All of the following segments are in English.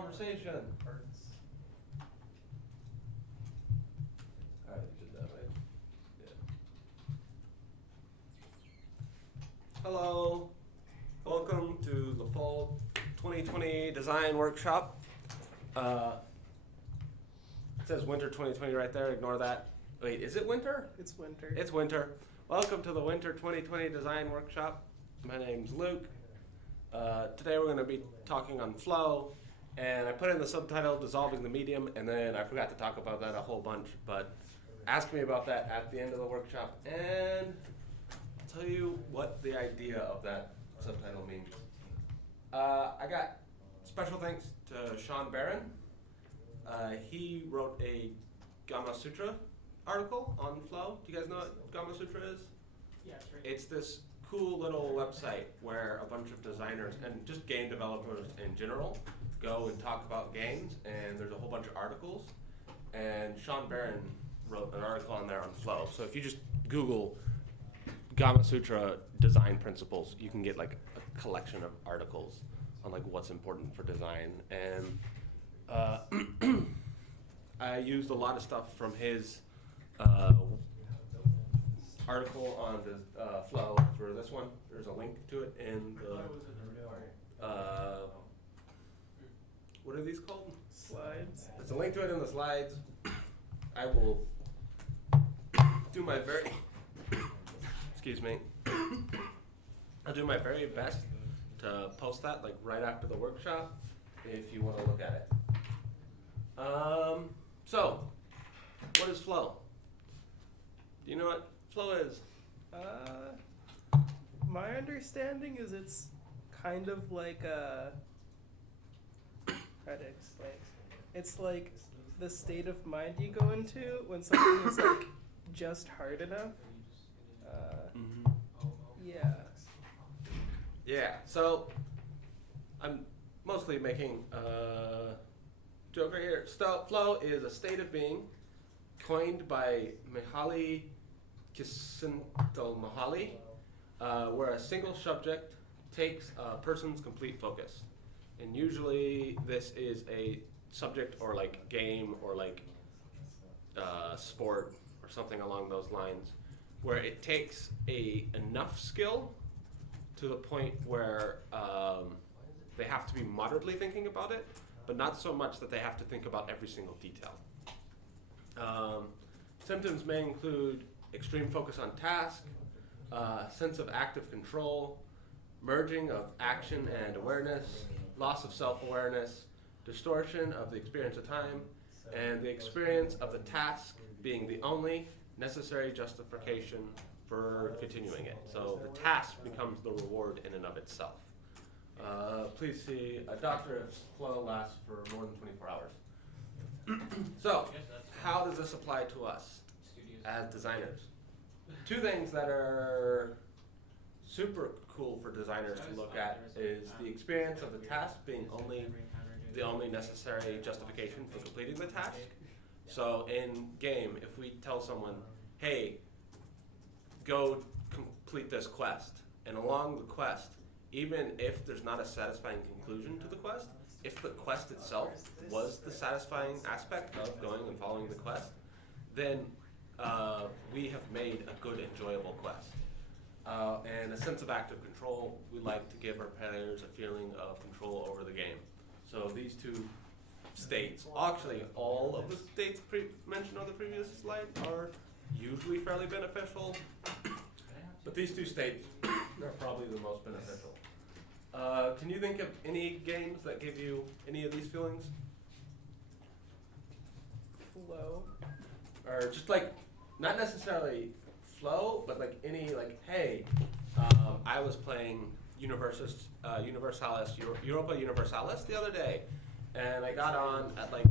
conversation. Alright, you did that right. Yeah. Hello. Welcome to the fall 2020 design workshop. It says winter 2020 right there. Ignore that. Wait, is it winter? It's winter. It's winter. Welcome to the winter 2020 design workshop. My name's Luke. Today we're going to be talking on flow, and I put in the subtitle dissolving the medium, and then I forgot to talk about that a whole bunch, but ask me about that at the end of the workshop, and I'll tell you what the idea of that subtitle means. I got special thanks to Sean Barron. He wrote a Gama Sutra article on flow. Do you guys know what Gama Sutra is? Yeah, sure. It's this cool little website where a bunch of designers and just game developers in general go and talk about games, and there's a whole bunch of articles. And Sean Barron wrote an article on there on flow. So if you just Google Gama Sutra design principles, you can get like a collection of articles on like what's important for design. And I used a lot of stuff from his article on the flow for this one. There's a link to it in the what are these called? Slides. There's a link to it in the slides. I will do my very excuse me. I'll do my very best to post that like right after the workshop if you want to look at it. So what is flow? Do you know what flow is? My understanding is it's kind of like a, how to explain? It's like the state of mind you go into when something is like just hard enough. Yeah. Yeah, so I'm mostly making a joke right here. Flow is a state of being coined by Mihaly Csikszentmihalyi, where a single subject takes a person's complete focus. And usually this is a subject or like game or like sport or something along those lines, where it takes enough skill to the point where they have to be moderately thinking about it, but not so much that they have to think about every single detail. Symptoms may include extreme focus on task, sense of active control, merging of action and awareness, loss of self-awareness, distortion of the experience of time, and the experience of the task being the only necessary justification for continuing it. So the task becomes the reward in and of itself. Please see a doctor if flow lasts for more than 24 hours. So, how does this apply to us as designers? Two things that are super cool for designers to look at is the experience of the task being the only necessary justification for completing the task. So in game, if we tell someone, hey, go complete this quest, and along the quest, even if there's not a satisfying conclusion to the quest, if the quest itself was the satisfying aspect of going and following the quest, then we have made a good, enjoyable quest. And a sense of active control, we like to give our players a feeling of control over the game. So these two states, actually all of the states mentioned on the previous slide are usually fairly beneficial, but these two states are probably the most beneficial. Can you think of any games that give you any of these feelings? Flow. Or just like, not necessarily flow, but like any, like, hey, I was playing Europa Universalis the other day, and I got on at like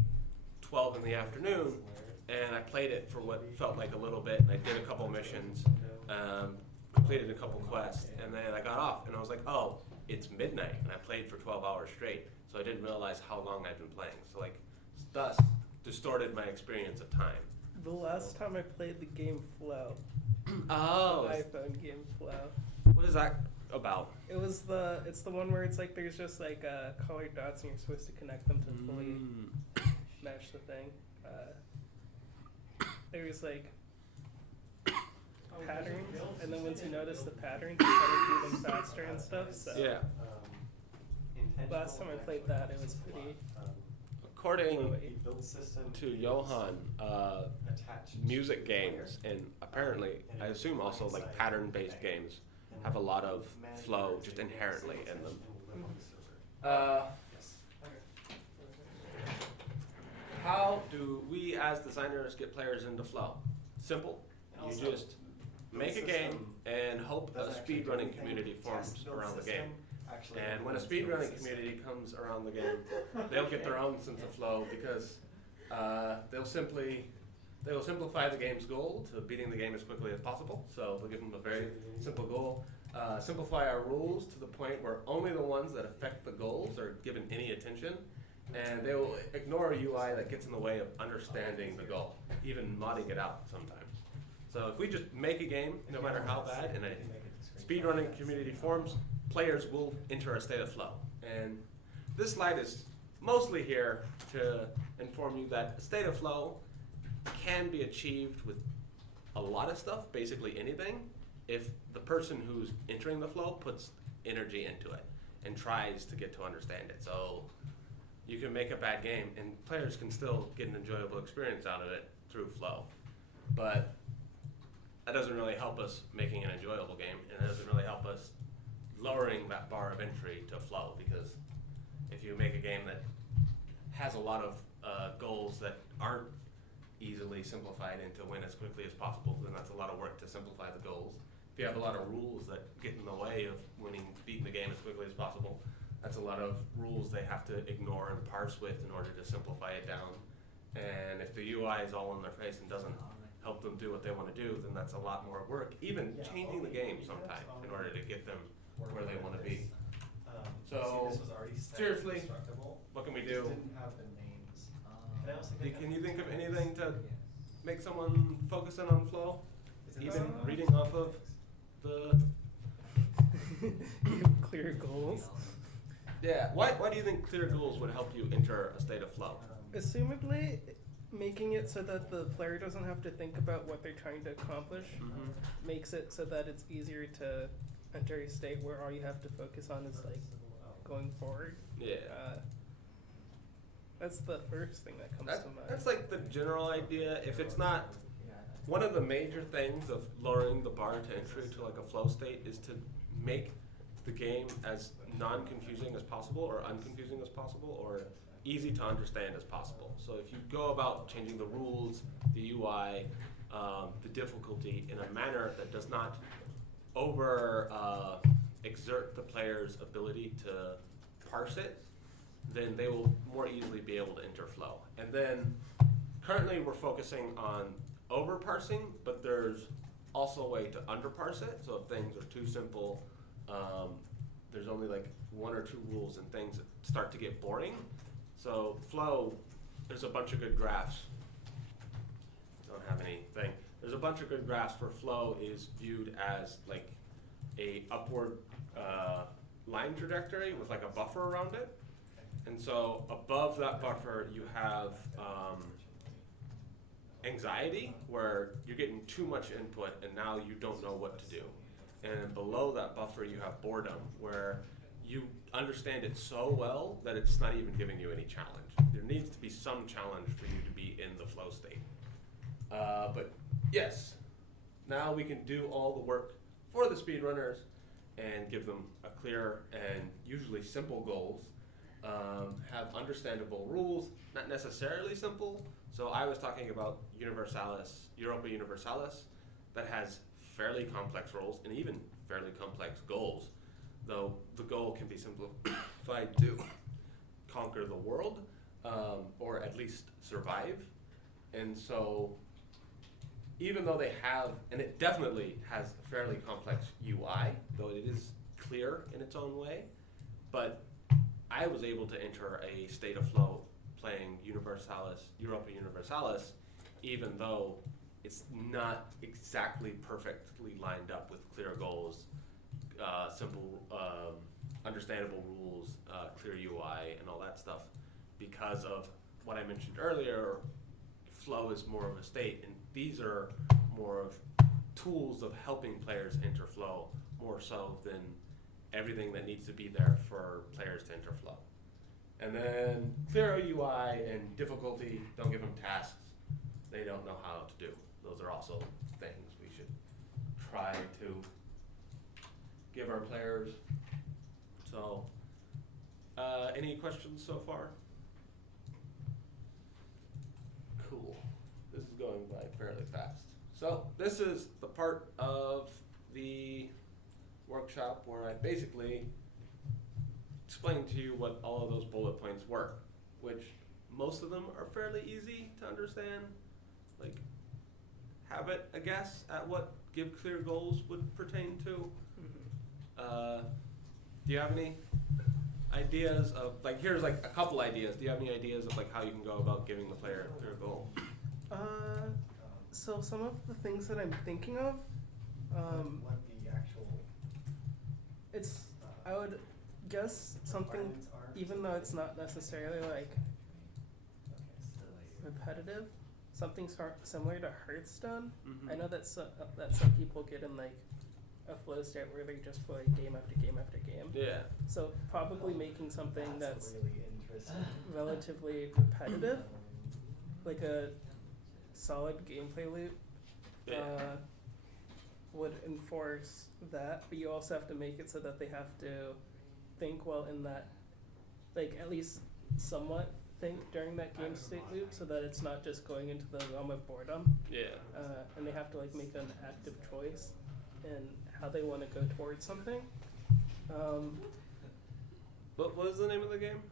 12 in the afternoon, and I played it for what felt like a little bit, and I did a couple missions, completed a couple quests, and then I got off, and I was like, oh, it's midnight, and I played for 12 hours straight, so I didn't realize how long I'd been playing. So like, thus distorted my experience of time. The last time I played the game Flow. Oh. The iPhone game Flow. What is that? about? It's the one where it's like there's just like colored dots and you're supposed to connect them to fully match the thing. There's like patterns, and then once you notice the patterns, you try to do them faster and stuff. So Yeah. last time I played that, it was pretty. According system to Johan, music games and apparently, I assume also like pattern-based games have a lot of flow just inherently in them. How do we as designers get players into flow? Simple. You just make a game and hope a speedrunning community forms around the game. And when a speedrunning community comes around the game, they'll get their own sense of flow because they'll simplify the game's goal to beating the game as quickly as possible. So they'll give them a very simple goal. Simplify our rules to the point where only the ones that affect the goals are given any attention. And they will ignore a UI that gets in the way of understanding the goal, even modding it out sometimes. So if we just make a game, no matter how bad, and a speedrunning community forms, players will enter a state of flow. And this slide is mostly here to inform you that a state of flow can be achieved with a lot of stuff, basically anything, if the person who's entering the flow puts energy into it and tries to get to understand it. So you can make a bad game and players can still get an enjoyable experience out of it through flow. But that doesn't really help us making an enjoyable game, and it doesn't really help us lowering that bar of entry to flow, because if you make a game that has a lot of goals that aren't easily simplified into win as quickly as possible, then that's a lot of work to simplify the goals. If you have a lot of rules that get in the way of beating the game as quickly as possible, that's a lot of rules they have to ignore and parse with in order to simplify it down. And if the UI is all in their face and doesn't help them do what they want to do, then that's a lot more work, even changing the game sometimes in order to get them where they want to be. So, seriously, what can we do? Can you think of anything to make someone focus in on flow? Even reading off of the... Clear goals. Yeah, why do you think clear goals would help you enter a state of flow? Assumedly, making it so that the player doesn't have to think about what they're trying to accomplish makes it so that it's easier to enter a state where all you have to focus on is like going forward. Yeah. That's the first thing that comes to mind. That's like the general idea. If it's not, one of the major things of lowering the bar to entry to like a flow state is to make the game as non-confusing as possible, or unconfusing as possible, or easy to understand as possible. So if you go about changing the rules, the UI, the difficulty in a manner that does not exert the player's ability to parse it, then they will more easily be able to enter flow. And then currently we're focusing on over parsing, but there's also a way to under parse it. So if things are too simple, there's only like one or two rules and things start to get boring. So flow, there's a bunch of good graphs. Don't have anything. There's a bunch of good graphs for flow is viewed as like a upward line trajectory with like a buffer around it. And so above that buffer you have anxiety, where you're getting too much input and now you don't know what to do. And below that buffer you have boredom, where you understand it so well that it's not even giving you any challenge. There needs to be some challenge for you to be in the flow state. But yes, now we can do all the work for the speedrunners and give them a clear and usually simple goals, have understandable rules, not necessarily simple. So I was talking about Universalis, Europa Universalis, that has fairly complex rules and even fairly complex goals, though the goal can be simplified to conquer the world, or at least survive. And so even though they have, and it definitely has a fairly complex UI, though it is clear in its own way, but I was able to enter a state of flow playing Europa Universalis, even though it's not exactly perfectly lined up with clear goals, simple, understandable rules, clear UI, and all that stuff. Because of what I mentioned earlier, flow is more of a state, and these are more of tools of helping players enter flow more so than everything that needs to be there for players to enter flow. And then clear UI and difficulty, don't give them tasks they don't know how to do. Those are also things we should try to give our players. So, any questions so far? Cool. This is going by fairly fast. So this is the part of the workshop where I basically explain to you what all of those bullet points were, which most of them are fairly easy to understand. Like, have it a guess at what give clear goals would pertain to. Do you have any ideas of, like, here's like a couple ideas. Do you have any ideas of like how you can go about giving the player a clear goal? So some of the things that I'm thinking of, what the actual it's, I would guess something, requirements are. even though it's not necessarily like repetitive, something similar to Hearthstone. Mm-hmm. I know that some people get in like a flow state where they just play game after game after game. Yeah. So probably making something that's really interesting. relatively repetitive, like a solid gameplay loop, Yeah. would enforce that. But you also have to make it so that they have to think well in that, like at least somewhat think during that game state loop, so that it's not just going into the realm of boredom. Yeah. And they have to like make an active choice in how they want to go towards something. What was the name of the game?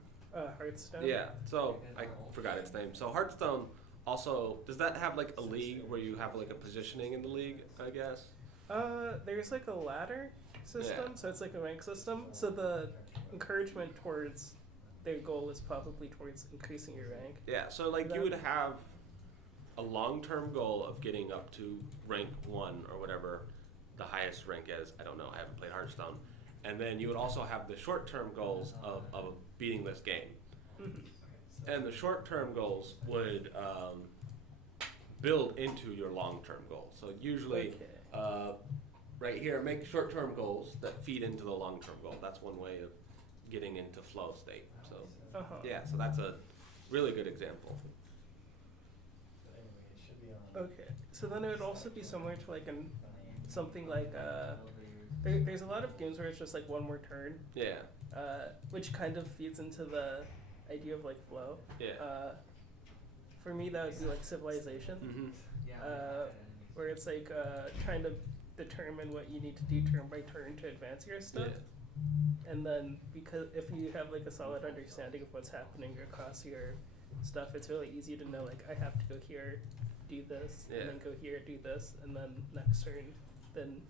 Hearthstone. Yeah. So I forgot its name. So Hearthstone also, does that have like a league where you have like a positioning in the league, I guess? There's like a ladder system, Yeah. so it's like a rank system. So the encouragement towards their goal is probably towards increasing your rank. Yeah, so like you would have a long-term goal of getting up to rank 1 or whatever the highest rank is. I don't know, I haven't played Hearthstone. And then you would also have the short-term goals of beating this game. And the short-term goals would build into your long-term goal. So usually, right here, make short-term goals that feed into the long-term goal. That's one way of getting into flow state. So yeah, so that's a really good example. Anyway, it should be on. Okay, so then it would also be similar to like something like there's a lot of games where it's just like one more turn, Yeah, which kind of feeds into the idea of like flow. yeah. For me, that would be like Civilization, Mm-hmm. where it's like trying to determine what you need to do turn by turn to advance your stuff. Yeah. And then, because if you have like a solid understanding of what's happening across your stuff, it's really easy to know like I have to go here, do this, Yeah. and then go here, do this, and then next turn, then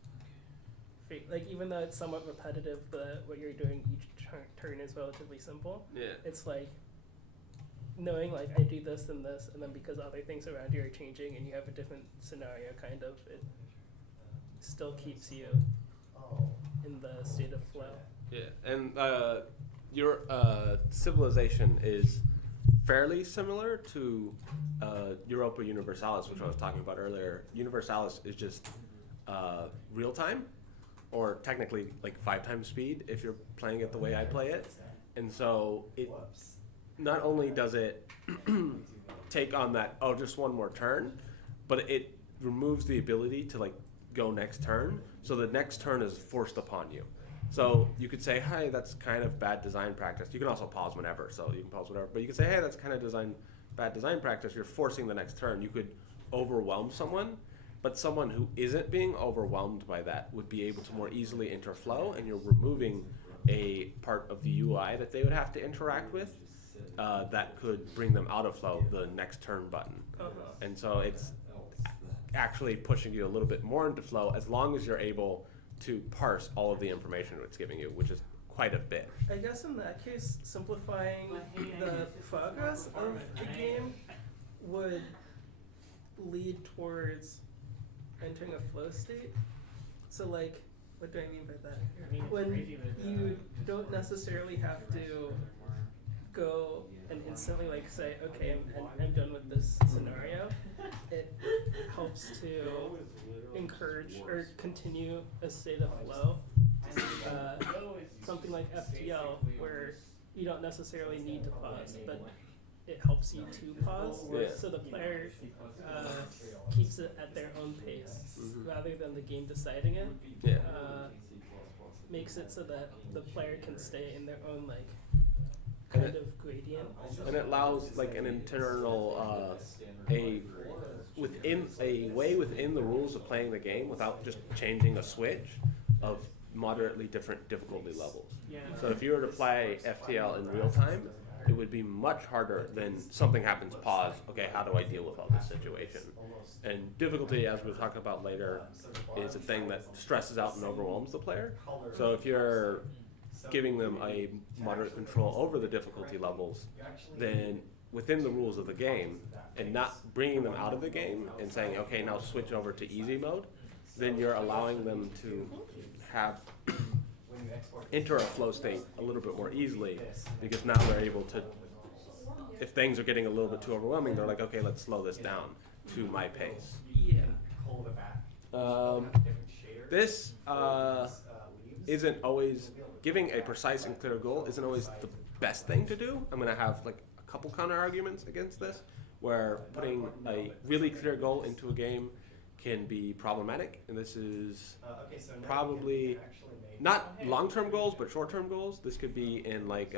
like even though it's somewhat repetitive, what you're doing each turn is relatively simple. Yeah. It's like knowing like I do this and this, and then because other things around you are changing and you have a different scenario, kind of it still keeps you in the state of flow. Yeah, and your Civilization is fairly similar to Europa Universalis, which I was talking about earlier. Universalis is just real time, or technically like 5 times speed if you're playing it the way I play it. And so it not only does it take on that, oh, just one more turn, but it removes the ability to like go next turn, so the next turn is forced upon you. So you could say, hey, that's kind of bad design practice. You can also pause whenever, so you can pause whatever. But you could say, hey, that's kind of bad design practice. You're forcing the next turn. You could overwhelm someone, but someone who isn't being overwhelmed by that would be able to more easily enter flow, and you're removing a part of the UI that they would have to interact with that could bring them out of flow, the next turn button. And so it's actually pushing you a little bit more into flow as long as you're able to parse all of the information it's giving you, which is quite a bit. I guess in that case, simplifying the progress of the game would lead towards entering a flow state. So like what do I mean by that? I mean, it's When crazy that, you don't necessarily have to go and instantly like say, okay, I'm done with this scenario. It helps to encourage or continue a state of flow. Something like FTL where you don't necessarily need to pause, but it helps you to pause, Yeah. so the player keeps it at their own pace rather than the game deciding it. Yeah. Makes it so that the player can stay in their own like And kind it- of gradient. And it allows like an internal a way within the rules of playing the game without just changing a switch of moderately different difficulty levels. yeah. So if you were to play FTL in real time, it would be much harder than something happens, pause, okay, how do I deal with all this situation? And difficulty, as we'll talk about later, is a thing that stresses out and overwhelms the player. So if you're giving them a moderate control over the difficulty levels, then within the rules of the game, and not bringing them out of the game and saying, okay, now switch over to easy mode, then you're allowing them to have enter a flow state a little bit more easily, because now they're able to, if things are getting a little bit too overwhelming, they're like, okay, let's slow this down to my pace. Yeah. This isn't always, giving a precise and clear goal isn't always the best thing to do. I'm gonna have like a couple counter arguments against this, where putting a really clear goal into a game can be problematic, and this is probably not long-term goals, but short-term goals. This could be in like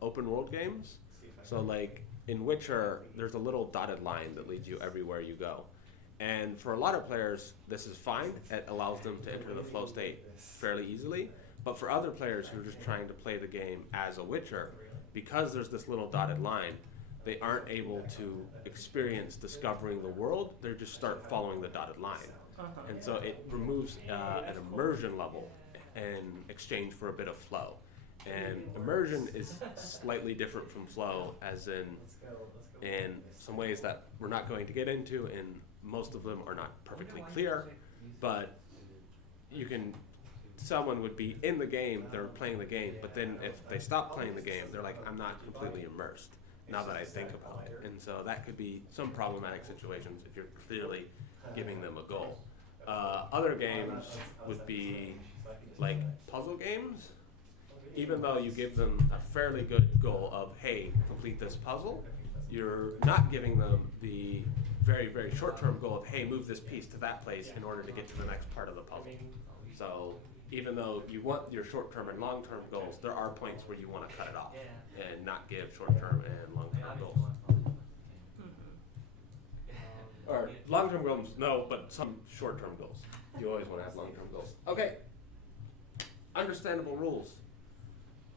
open world games. So like in Witcher, there's a little dotted line that leads you everywhere you go. And for a lot of players, this is fine. It allows them to enter the flow state fairly easily. But for other players who are just trying to play the game as a Witcher, because there's this little dotted line, they aren't able to experience discovering the world. They just start following the dotted line. And so it removes an immersion level in exchange for a bit of flow. And immersion is slightly different from flow, as in some ways that we're not going to get into, and most of them are not perfectly clear, but you can, someone would be in the game, they're playing the game, but then if they stop playing the game, they're like, I'm not completely immersed now that I think about it. And so that could be some problematic situations if you're clearly giving them a goal. Other games would be like puzzle games. Even though you give them a fairly good goal of, hey, complete this puzzle, you're not giving them the very, very short-term goal of, hey, move this piece to that place in order to get to the next part of the puzzle. So even though you want your short-term and long-term goals, there are points where you want to cut it off and not give short-term and long-term goals. Or long-term goals, no, but some short-term goals. You always want to have long-term goals. Okay. Understandable rules.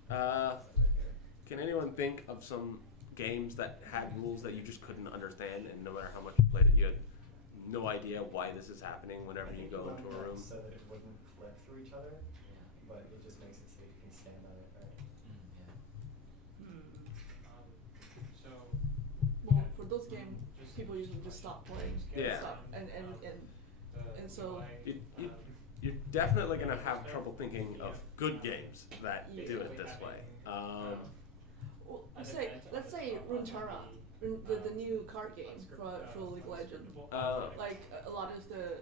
Can anyone think of some games that had rules that you just couldn't understand, and no matter how much you played it, you had no idea why this is happening whenever you go into a room? So that it wouldn't flip through each other, but it just makes it so you can stand on it, right? So, Well, for those games, people usually just stop playing. Yeah. And so You're definitely going to have trouble thinking of good games that do it this way. well, let's say Runeterra, the new card game for League of Legends. Like a lot of the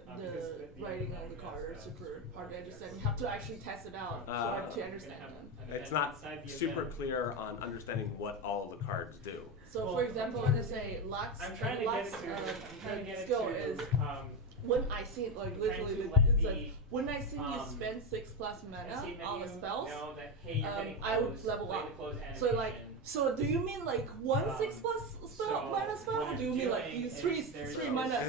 writing on the card are super hard to understand. You have to actually test it out to understand them. It's not super clear on understanding what all the cards do. So, for example, when I say Lux, I'm trying to Lux get it to, skill is when I see it, like literally, it's like when I see you spend 6+ mana on the spells, I would level up. So like, so do you mean like 1 6+ mana spell, or do you mean like you 3 2 mana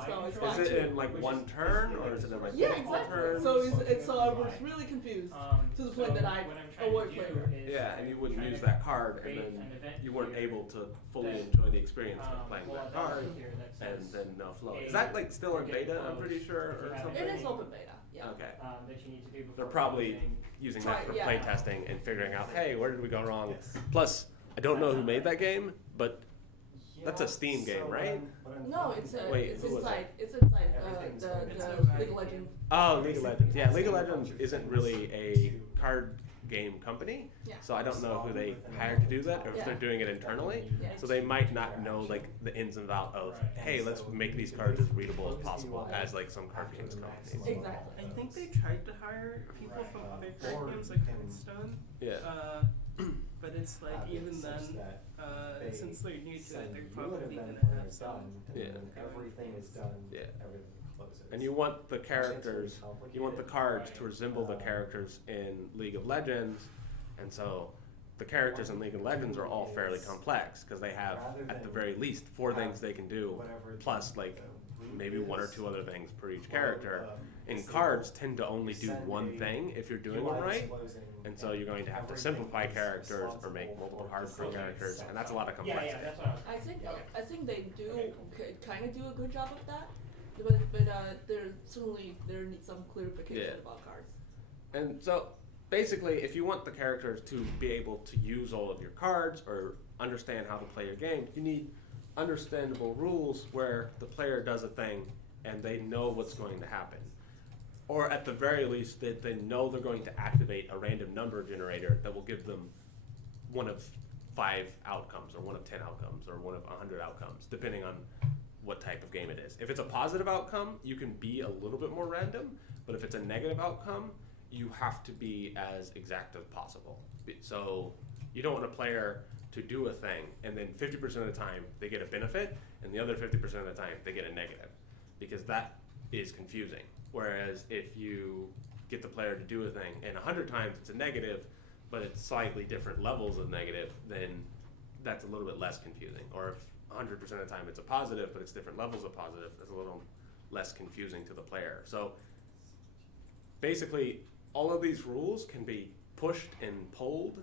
spell? Is it in like one turn, or is it in like Yeah, multiple exactly. turns? So I was really confused to the point that I avoid flavor. Yeah, and you wouldn't use that card, and then you weren't able to fully enjoy the experience of playing that card, and then no flow. Is that like still in beta, I'm pretty sure, or something? It is open beta, yeah. Okay. that you need to do before They're probably using that for Try- yeah. playtesting and figuring out, hey, where did we go wrong? Plus, I don't know who made that game, but That's a Steam game, right? No, it's Wait, it's who was inside. it? It's inside Everything's the going League of Legends. Oh, League of Legends. Yeah, League of Legends isn't really a card game company, Yeah. so I don't know who they hired to do that, or if Yeah. they're doing it internally. Yeah. So they might not know like the ins and outs of, hey, let's make these cards as readable as possible, as like some card games companies. Exactly. I think they tried to hire people from other card games like Hearthstone. Yeah. But it's like even then, since they're new to it, they're probably gonna have some. Yeah. Everything is done. Yeah. Everything closes. And you want the characters, you want the cards to resemble the characters in League of Legends, and so the characters in League of Legends are all fairly complex because they have, at the very least, 4 things they can do, plus like maybe 1 or 2 other things per each character. And cards tend to only do one thing if you're doing them right, and so you're going to have to simplify characters or make multiple cards per characters, and that's a lot of Yeah, complexity. that's what I was. I think they do kind of do a good job of that, but there needs some clarification Yeah. about cards. And so basically, if you want the characters to be able to use all of your cards or understand how to play your game, you need understandable rules where the player does a thing and they know what's going to happen. Or at the very least, they know they're going to activate a random number generator that will give them 1 of 5 outcomes, or 1 of 10 outcomes, or 1 of 100 outcomes, depending on what type of game it is. If it's a positive outcome, you can be a little bit more random, but if it's a negative outcome, you have to be as exact as possible. So you don't want a player to do a thing and then 50% of the time they get a benefit and the other 50% of the time they get a negative, because that is confusing. Whereas if you get the player to do a thing and 100 times it's a negative, but it's slightly different levels of negative, then that's a little bit less confusing. Or if 100% of the time it's a positive, but it's different levels of positive, that's a little less confusing to the player. So basically, all of these rules can be pushed and pulled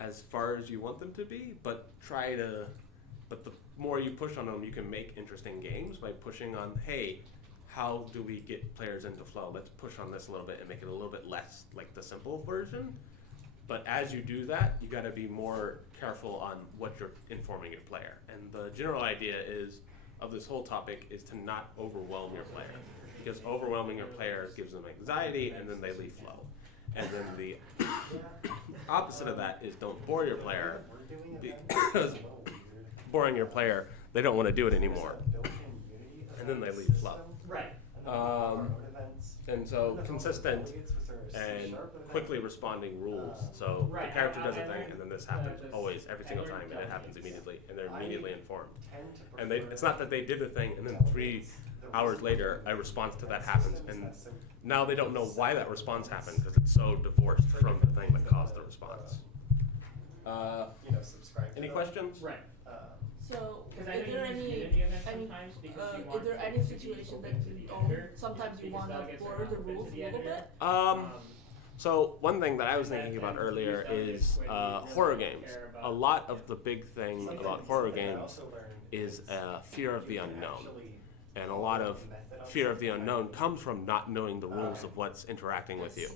as far as you want them to be, but the more you push on them, you can make interesting games by pushing on, hey, how do we get players into flow? Let's push on this a little bit and make it a little bit less like the simple version. But as you do that, you gotta be more careful on what you're informing your player. And the general idea of this whole topic is to not overwhelm your player, because overwhelming your player gives them anxiety and then they leave flow. And then the opposite of that is don't bore your player, because boring your player, they don't want to do it anymore, and then they leave flow. Right. And so consistent and quickly responding rules. So the character does a thing, and then this happens always, every single time, and it happens immediately, and they're immediately informed. And it's not that they did the thing, and then 3 hours later, a response to that happens, and now they don't know why that response happened because it's so divorced from the thing that caused the response. Any questions? Right. So, Because I is know there you use any Unity events any sometimes because you is want there any to situation that open to you the don't editor, sometimes you because want to delegates are blur not the open rules to a the little editor. bit? So one thing that I was thinking about earlier is horror games. A lot of the big thing about horror games is fear of the unknown. And a lot of fear of the unknown comes from not knowing the rules of what's interacting with you.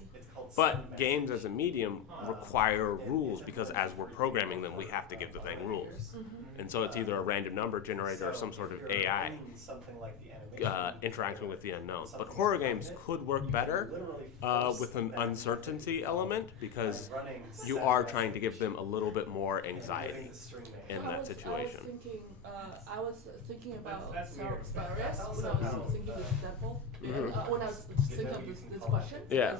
But games as a medium require rules because as we're programming them, we have to give the thing rules. And so it's either a random number generator or some sort of AI interacting with the unknown. But horror games could work better with an uncertainty element because you are trying to give them a little bit more anxiety in that situation. I was thinking about That's Starius when I was thinking this example. When I was thinking of this question. Yeah.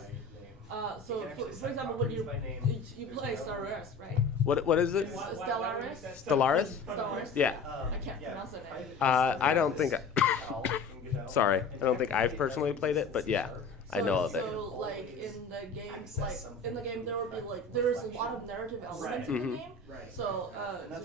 So for example, when you play Starius, right? What is it? Stellaris? Stellaris? Stellaris? Yeah. I can't pronounce it. I don't think. Sorry, I don't think I've personally played it, but yeah, I know of it. So like in the game, there will be there's a lot of narrative elements in the game. Right. So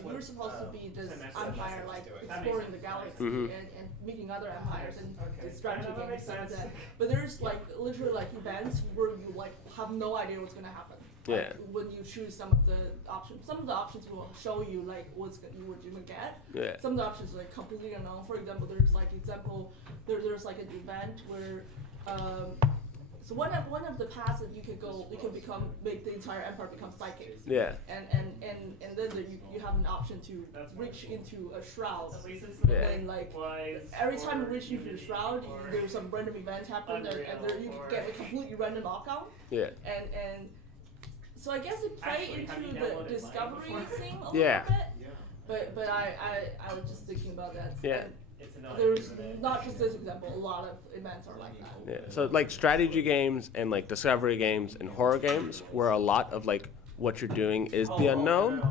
you're supposed to be this empire, exploring the galaxy and meeting other empires and strategy games and stuff like that. But there's literally events where you have no idea what's gonna happen. Yeah. When you choose some of the options, some of the options will show you what you're gonna get. Yeah. Some of the options are completely unknown. For example, there's an event where So one of the paths that you could go, you can make the entire empire become psychic. Yeah. And then you have an option to reach into a shroud. Yeah. And like every time you reach into the shroud, there's some random event happen, and there you get a completely random outcome. Yeah. And so I guess it played into the discovery thing a little Yeah. bit. But I was just thinking about that. Yeah. And there's not just this example, a lot of events are like that. Yeah. So like strategy games and like discovery games and horror games, where a lot of like what you're doing is the unknown,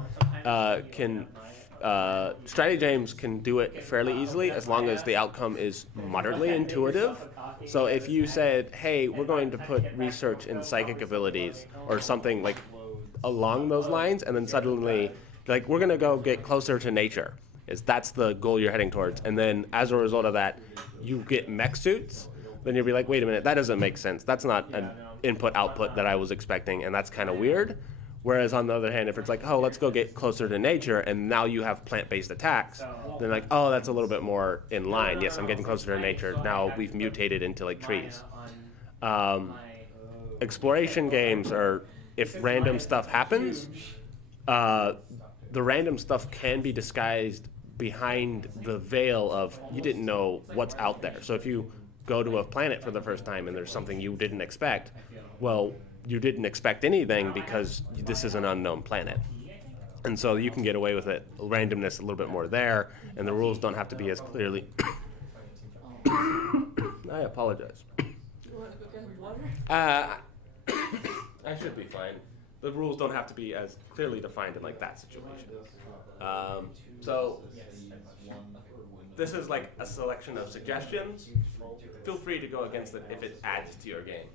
strategy games can do it fairly easily as long as the outcome is moderately intuitive. So if you said, hey, we're going to put research in psychic abilities or something like along those lines, and then suddenly, like, we're going to go get closer to nature, that's the goal you're heading towards. And then as a result of that, you get mech suits, then you'll be like, wait a minute, that doesn't make sense. That's not an input-output that I was expecting, and that's kind of weird. Whereas on the other hand, if it's like, oh, let's go get closer to nature, and now you have plant-based attacks, then like, oh, that's a little bit more in line. Yes, I'm getting closer to nature. Now we've mutated into like trees. Exploration games are, if random stuff happens, the random stuff can be disguised behind the veil of you didn't know what's out there. So if you go to a planet for the first time and there's something you didn't expect, well, you didn't expect anything because this is an unknown planet. And so you can get away with it, randomness a little bit more there, and the rules don't have to be as clearly. I apologize. You want to go get water? I should be fine. The rules don't have to be as clearly defined in like that situation. So this is like a selection of suggestions. Feel free to go against it if it adds to your game.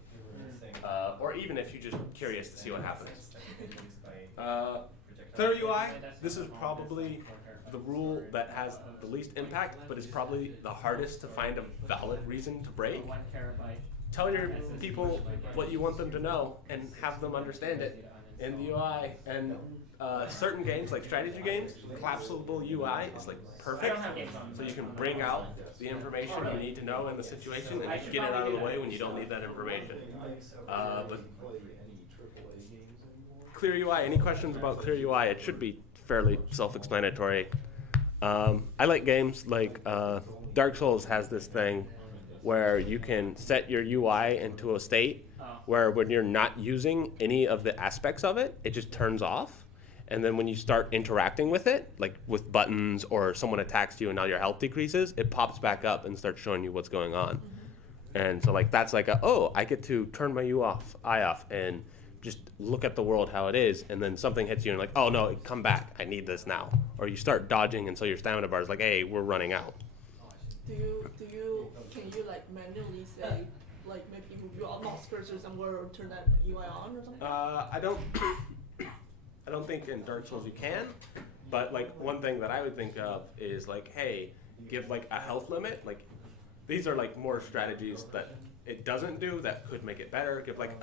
Or even if you're just curious to see what happens. Clear UI, this is probably the rule that has the least impact, but is probably the hardest to find a valid reason to break. Tell your people what you want them to know and have them understand it in the UI. And certain games, like strategy games, collapsible UI is like perfect. So you can bring out the information you need to know in the situation and just get it out of the way when you don't need that information. But Clear UI, any questions about Clear UI? It should be fairly self-explanatory. I like games like Dark Souls has this thing where you can set your UI into a state where when you're not using any of the aspects of it, it just turns off. And then when you start interacting with it, like with buttons or someone attacks you and now your health decreases, it pops back up and starts showing you what's going on. And so like that's like I get to turn my eye off and just look at the world how it is, and then something hits you and you're like, oh no, come back, I need this now. Or you start dodging and so your stamina bar is like, hey, we're running out. Can you like manually say, like maybe you mouse cursor somewhere or turn that UI on or something? I don't think in Dark Souls you can, but like one thing that I would think of is like, hey, give like a health limit. Like these are like more strategies that it doesn't do that could make it better. Give like,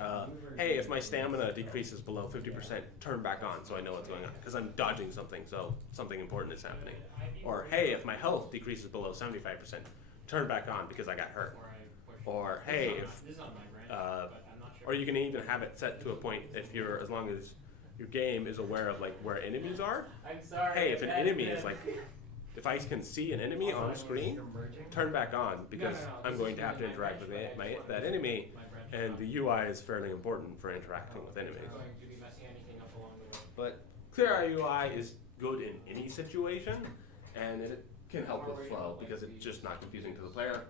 hey, if my stamina decreases below 50%, turn back on so I know what's going on because I'm dodging something, so something important is happening. Or hey, if my health decreases below 75%, turn back on because I got hurt. Or hey, if, or you can even have it set to a point if you're, as long as your game is aware of like where enemies are. Hey, if an enemy is like, if I can see an enemy on screen, turn back on because I'm going to have to interact with that enemy, and the UI is fairly important for interacting with enemies. But Clear UI is good in any situation, and it can help with flow because it's just not confusing to the player.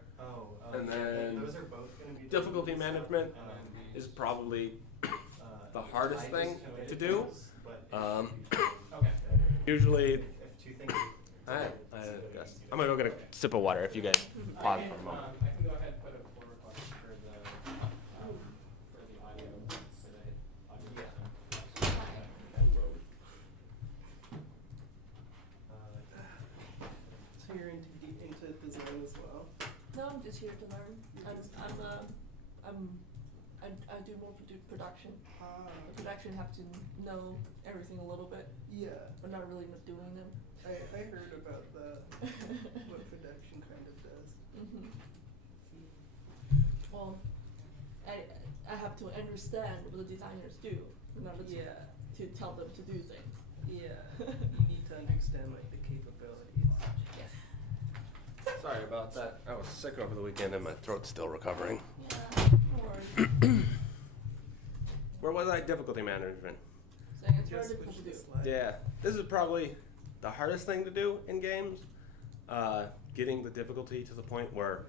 And then those are both going to be difficulty management is probably the hardest thing to do. Usually, if two things. I guess. I'm gonna go get a sip of water if you guys pause for a moment. I can go ahead and put a pull request for the audio. So you're into design as well? No, I'm just here to learn. I do more production. Production have to know everything a little bit, Yeah. but not really doing them. I heard about that, what production kind of does. Well, understand what the designers do in order to tell them to do things. Yeah, you need to understand like the capabilities. Yes. Sorry about that. I was sick over the weekend and my throat's still recovering. Yeah, no worries. Where was I? Difficulty management. So it's very Just difficult switch to the do. slide. Yeah, this is probably the hardest thing to do in games. Getting the difficulty to the point where,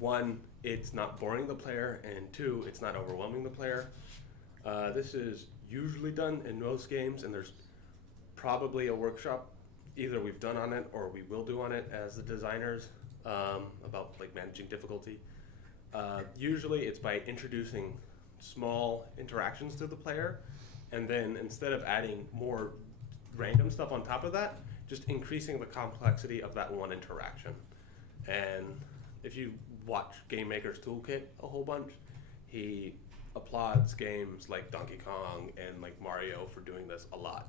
one, it's not boring the player, and two, it's not overwhelming the player. This is usually done in most games, and there's probably a workshop either we've done on it or we will do on it as the designers about like managing difficulty. Usually it's by introducing small interactions to the player, and then instead of adding more random stuff on top of that, just increasing the complexity of that one interaction. And if you watch Game Maker's Toolkit a whole bunch, he applauds games like Donkey Kong and like Mario for doing this a lot.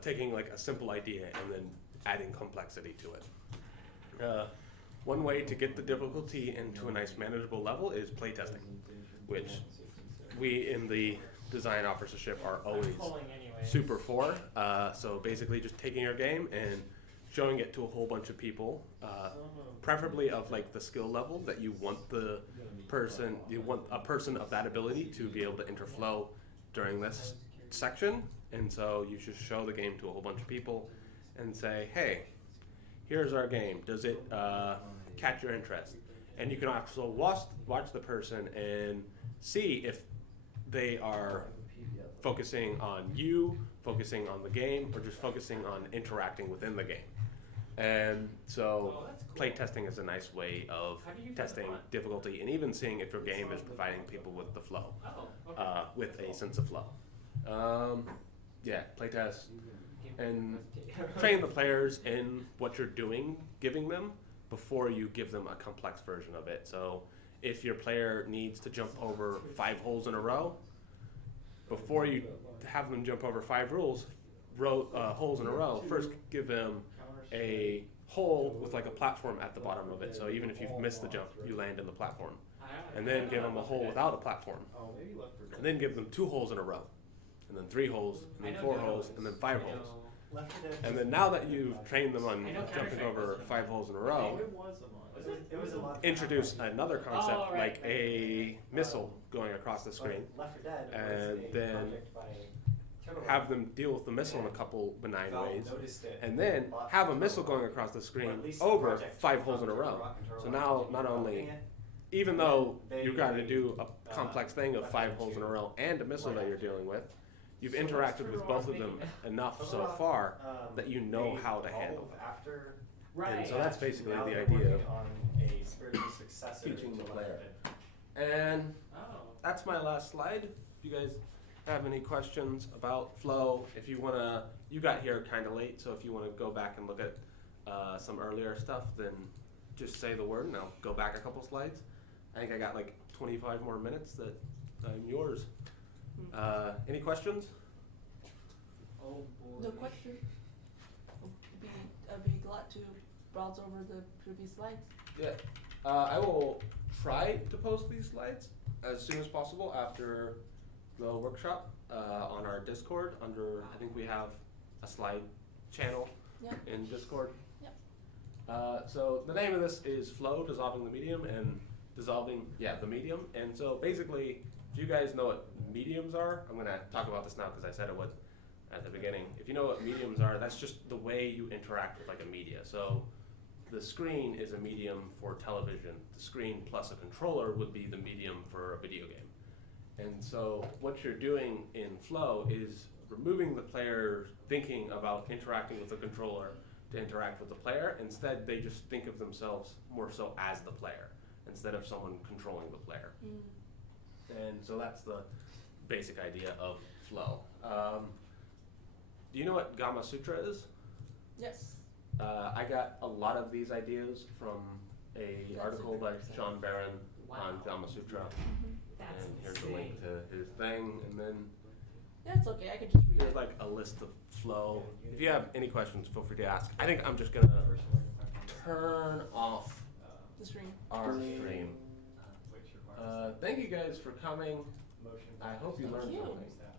Taking like a simple idea and then adding complexity to it. One way to get the difficulty into a nice manageable level is playtesting, which we in the design officership are always super for. So basically just taking your game and showing it to a whole bunch of people, preferably of like the skill level that you want a person of that ability to be able to interflow during this section. And so you should show the game to a whole bunch of people and say, hey, here's our game. Does it catch your interest? And you can also watch the person and see if they are focusing on you, focusing on the game, or just focusing on interacting within the game. And so play testing is a nice way of testing difficulty and even seeing if your game is providing people with the flow, with a sense of flow. Yeah, play test and train the players in what you're doing, giving them, before you give them a complex version of it. So if your player needs to jump over 5 holes in a row, before you have them jump over 5 holes in a row, first give them a hole with like a platform at the bottom of it. So even if you've missed the jump, you land in the platform. And then give them a hole without a platform. And then give them 2 holes in a row. And then 3 holes, and then 4 holes, and then 5 holes. And then now that you've trained them on jumping over 5 holes in a row, introduce another concept like a missile going across the screen, and then have them deal with the missile in a couple benign ways, and then have a missile going across the screen over 5 holes in a row. So now not only, even though you've got to do a complex thing of 5 holes in a row and a missile that you're dealing with, you've interacted with both of them enough so far that you know how to handle it. And so that's basically the idea of teaching the player. And that's my last slide. If you guys have any questions about flow, if you wanna, you got here kind of late, so if you wanna go back and look at some earlier stuff, then just say the word and I'll go back a couple slides. I think I got like 25 more minutes that I'm yours. Any questions? Oh boy. No question. I'd be glad to browse over the previous slides. Yeah. I will try to post these slides as soon as possible after the workshop on our Discord under, I think we have a slide channel in Discord. Yep. So the name of this is Flow, Dissolving the Medium, and Dissolving, the medium. And so basically, if you guys know what mediums are, I'm gonna talk about this now because I said it would at the beginning. If you know what mediums are, that's just the way you interact with like a media. So the screen is a medium for television. The screen plus a controller would be the medium for a video game. And so what you're doing in Flow is removing the player thinking about interacting with the controller to interact with the player. Instead, they just think of themselves more so as the player instead of someone controlling the player. And so that's the basic idea of Flow. Do you know what Gama Sutra is? Yes. I got a lot of these ideas from an article by Sean Barron on Gama Sutra. And here's a link to his thing, and then it's okay, I can just read here's it. like a list of Flow. If you have any questions, feel free to ask. I think I'm just gonna turn off the stream. our stream. Thank you guys for coming. motion. I hope you Thank learned you. something. Staff